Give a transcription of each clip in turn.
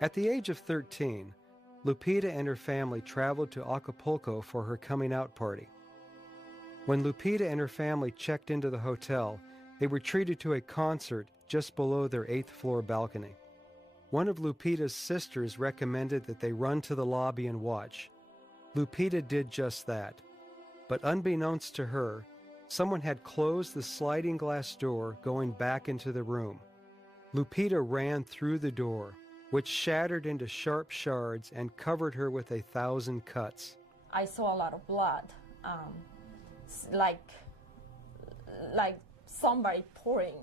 At the age of 13, Lupita and her family traveled to Acapulco for her coming out party. When Lupita and her family checked into the hotel, they were treated to a concert just below their 8th floor balcony. One of Lupita's sisters recommended that they run to the lobby and watch. Lupita did just that. But unbeknownst to her, someone had closed the sliding glass door going back into the room. Lupita ran through the door, which shattered into sharp shards and covered her with 1,000 cuts. I saw a lot of blood, like somebody pouring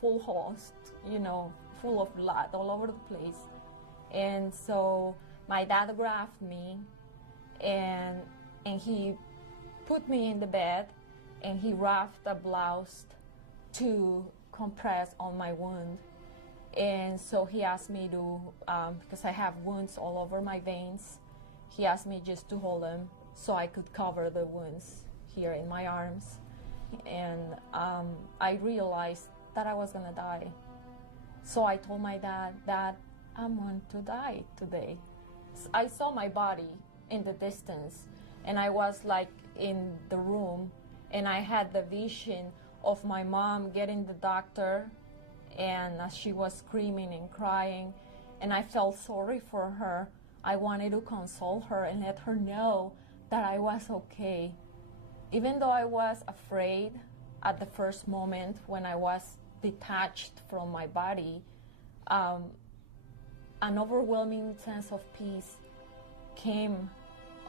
full hose, full of blood all over the place. And so my dad grabbed me and he put me in the bed and he wrapped a blouse to compress on my wound. And so he asked me to, because I have wounds all over my veins, he asked me just to hold them so I could cover the wounds here in my arms. And I realized that I was gonna die. So I told my dad that I'm going to die today. I saw my body in the distance and I was like in the room and I had the vision of my mom getting the doctor and as she was screaming and crying and I felt sorry for her. I wanted to console her and let her know that I was okay. Even though I was afraid at the first moment when I was detached from my body, an overwhelming sense of peace came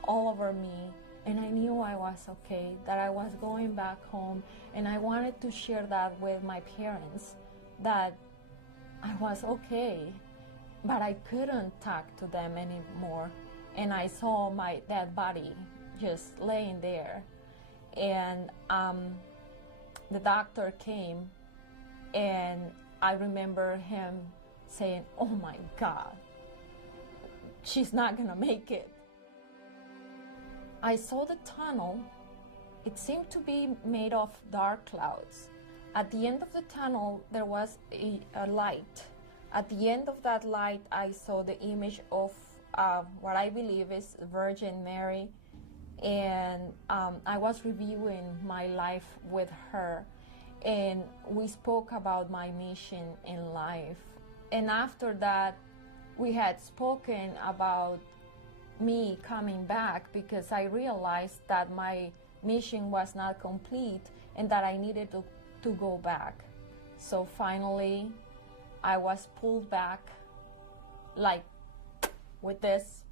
all over me and I knew I was okay, that I was going back home, and I wanted to share that with my parents, that I was okay, but I couldn't talk to them anymore. And I saw my dead body just laying there. And the doctor came and I remember him saying, "Oh my God, she's not gonna make it." I saw the tunnel. It seemed to be made of dark clouds. At the end of the tunnel, there was a light. At the end of that light, I saw the image of what I believe is Virgin Mary. And I was reviewing my life with her. And we spoke about my mission in life. And after that, we had spoken about me coming back because I realized that my mission was not complete and that I needed to go back. So finally, I was pulled back like with this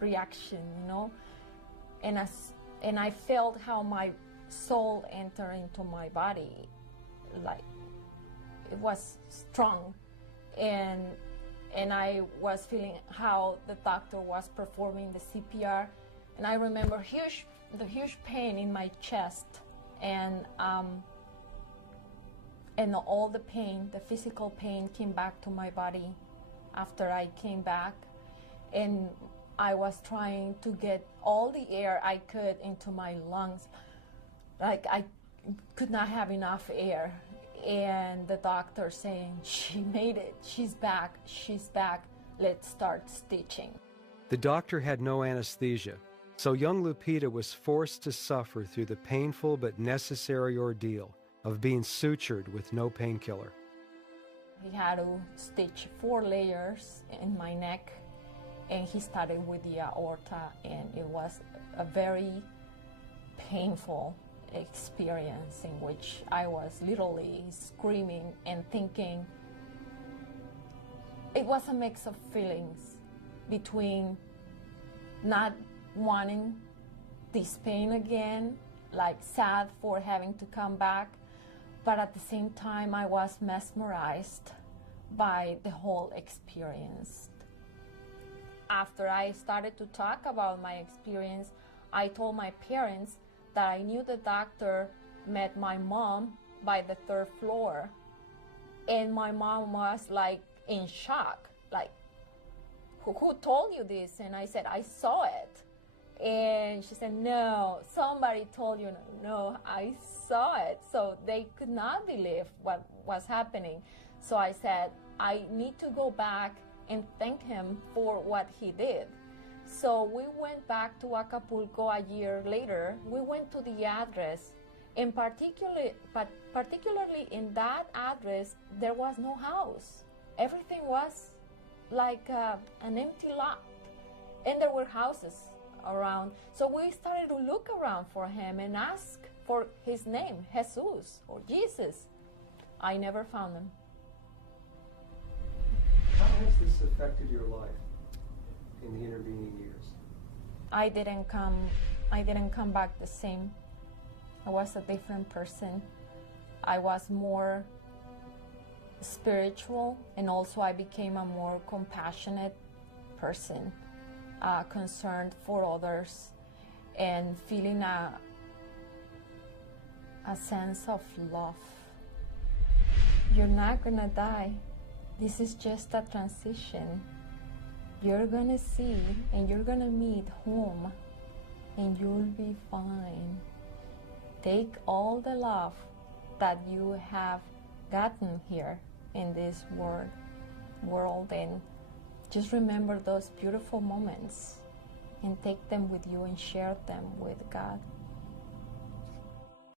reaction, and I felt how my soul entered into my body, like it was strong, and I was feeling how the doctor was performing the CPR, and I remember the huge pain in my chest, and all the pain, the physical pain, came back to my body after I came back, and I was trying to get all the air I could into my lungs, like I could not have enough air. And the doctor saying, "She made it, she's back, let's start stitching." The doctor had no anesthesia, so young Lupita was forced to suffer through the painful but necessary ordeal of being sutured with no painkiller. He had to stitch 4 layers in my neck, and he started with the aorta, and it was a very painful experience in which I was literally screaming and thinking. It was a mix of feelings between not wanting this pain again, like sad for having to come back, but at the same time I was mesmerized by the whole experience. After I started to talk about my experience, I told my parents that I knew the doctor met my mom by the 3rd floor. And my mom was like in shock, like, who told you this? And I said, "I saw it." And she said, "No, somebody told you." "No, I saw it." So they could not believe what was happening. So I said, I need to go back and thank him for what he did. So we went back to Acapulco a year later. We went to the address, and particularly in that address, there was no house. Everything was like an empty lot, and there were houses around. So we started to look around for him and ask for his name, Jesus or Jesus. I never found him. How has this affected your life in the intervening years? I didn't come back the same. I was a different person. I was more spiritual, and also I became a more compassionate person, concerned for others, and feeling a sense of love. You're not gonna die. This is just a transition. You're gonna see and you're gonna meet home, and you'll be fine. Take all the love that you have gotten here in this world, and just remember those beautiful moments and take them with you and share them with God.